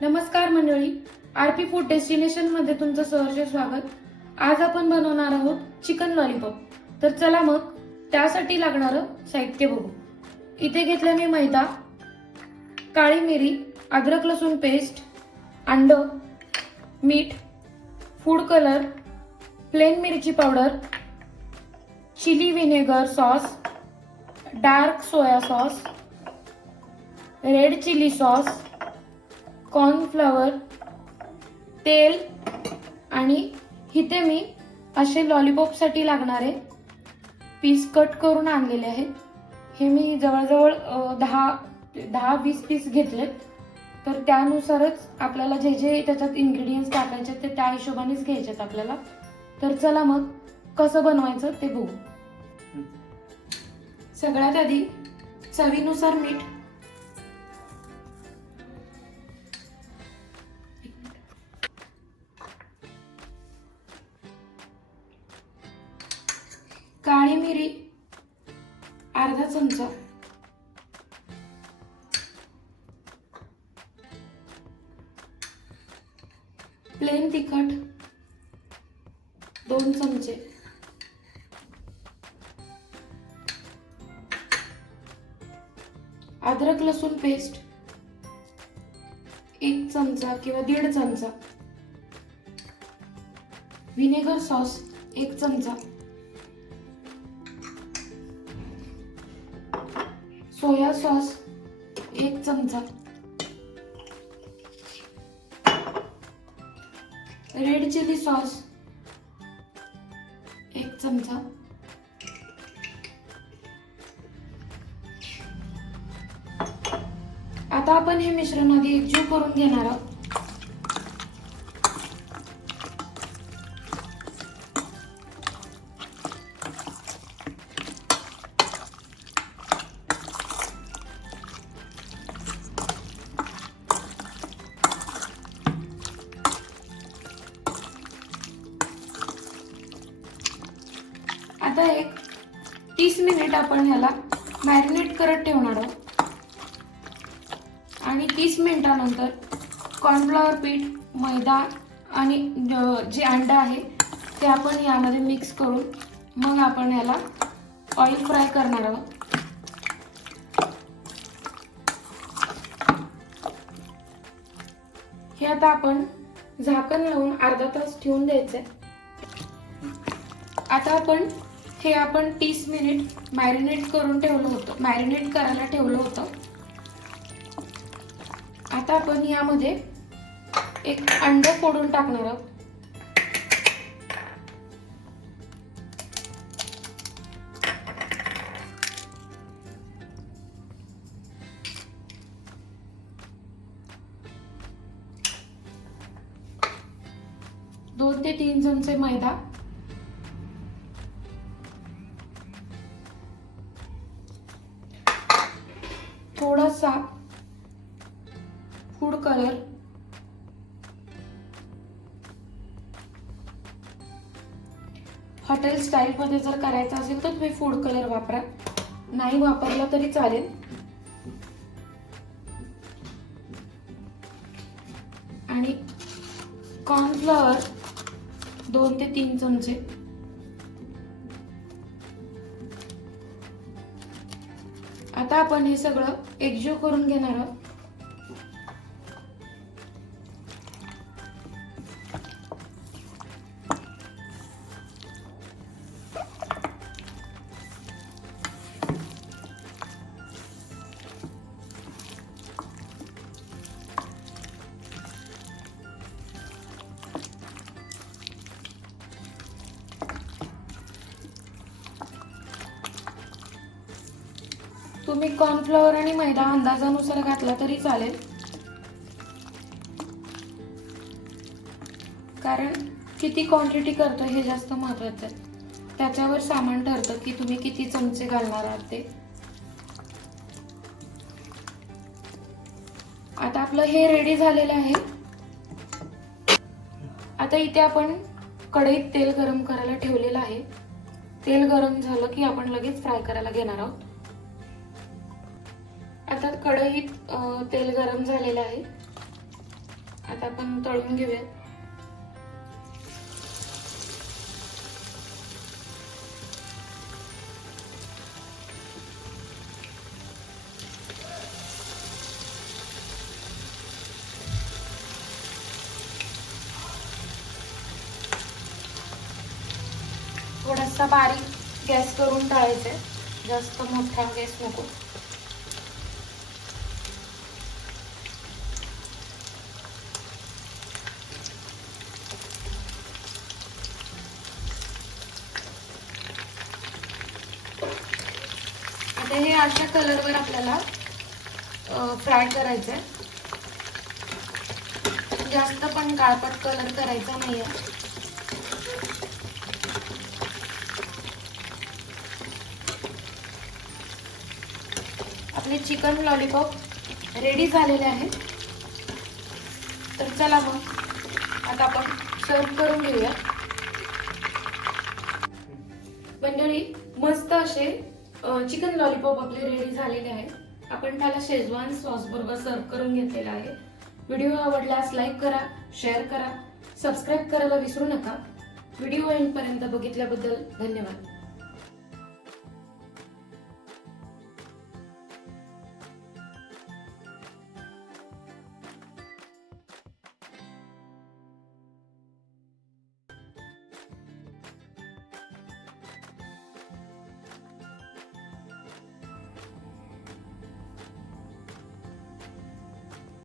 नमस्कार मंडळी, RP food destination मध्ये तुमचं सहर्ष स्वागत। आज आपण बनवणार आहोत चिकन लॉलीपॉप। तर चला मग त्यासाठी लागणारं साहित्य बघू। इथे घेतले मी मैदा, काळी मिरी, अद्रक लसूण पेस्ट, अंड, मीठ, फूड कलर, प्लेन मिरची powder, chilli vinegar sauce, dark soya sauce, red chilli sauce, cornflour, तेल आणि इथे मी असे लॉलीपॉप साठी लागणारे पीस कट करून आणलेले आहेत। हे मी जवळजवळ 10-20 पीस घेतलेत। तर त्यानुसारच आपल्याला जे जे त्याच्यात इन्ग्रेडियंट्स टाकायचे ते त्या हिशोबानेच घ्यायचे आपल्याला। तर चला मग कसं बनवायचं ते बघू। सगळ्यात आधी चवीनुसार मीठ, काळी मिरी अर्धा चमचा, प्लेन तिखट 2 चमचे, अद्रक लसूण पेस्ट 1 चमचा किंवा 1.5 चमचा, व्हिनेगर सॉस 1 चमचा, सोया सॉस 1 चमचा, रेड चिली सॉस 1 चमचा, आता आपण हे मिश्रण आधी एकजीव करून घेणार आहोत। आता एक 30 मिनिट आपण ह्याला मॅरिनेट करत ठेवणार आहोत आणि 30 मिनिटानंतर कॉर्नफ्लॉवर पीठ, मैदा आणि जे अंडा आहे ते आपण यामध्ये मिक्स करून मग आपण ह्याला ऑइल फ्राय करणार आहोत। हे आता आपण झाकण लावून अर्धा तास ठेवून द्यायचे। आता आपण 30 मिनिट मॅरिनेट करायला ठेवलं होतं। आता आपण यामध्ये एक अंड फोडून टाकणार आहोत। दोन ते 3 चमचे मैदा, थोडासा फूड कलर, हॉटेल स्टाईल मध्ये जर करायचं असेल तर तुम्ही फूड कलर वापरा, नाही वापरला तरी चालेल। आणि कॉर्नफ्लॉवर 2 ते 3 चमचे, आता आपण हे सगळं एकजीव करून घेणार आहोत। तुम्ही कॉर्नफ्लॉवर आणि मैदा अंदाजानुसार घातला तरी चालेल, कारण किती क्वांटिटी करतो हे जास्त महत्त्वाचं आहे। त्याच्यावर सामान ठरतं की तुम्ही किती चमचे घालणार आहात ते। आता आपलं हे रेडी झालेलं आहे। आता इथे आपण कढईत तेल गरम करायला ठेवलेलं आहे। तेल गरम झालं की आपण लगेच फ्राय करायला घेणार आहोत। आता कढईत तेल गरम झालेलं आहे। आता आपण तळून घेऊया. थोडासा बारीक गॅस करून तळायचे, जास्त मोठा गॅस नको. आता हे अशा कलरवर आपल्याला फ्राय करायचंय. जास्त पण काळपट कलर करायचा नाहीये. आपले चिकन लॉलीपॉप रेडी झालेले आहेत. तर चला मग आता आपण सर्व करून घेऊया. मंडळी, मस्त असे चिकन लॉलीपॉप आपले रेडी झालेले आहेत. आपण त्याला शेजवान सॉस बरोबर सर्व करून घेतलेला आहे. व्हिडिओ आवडल्यास लाईक करा, शेअर करा, सबस्क्राईब करायला विसरू नका. व्हिडिओ एंड पर्यंत बघितल्याबद्दल धन्यवाद.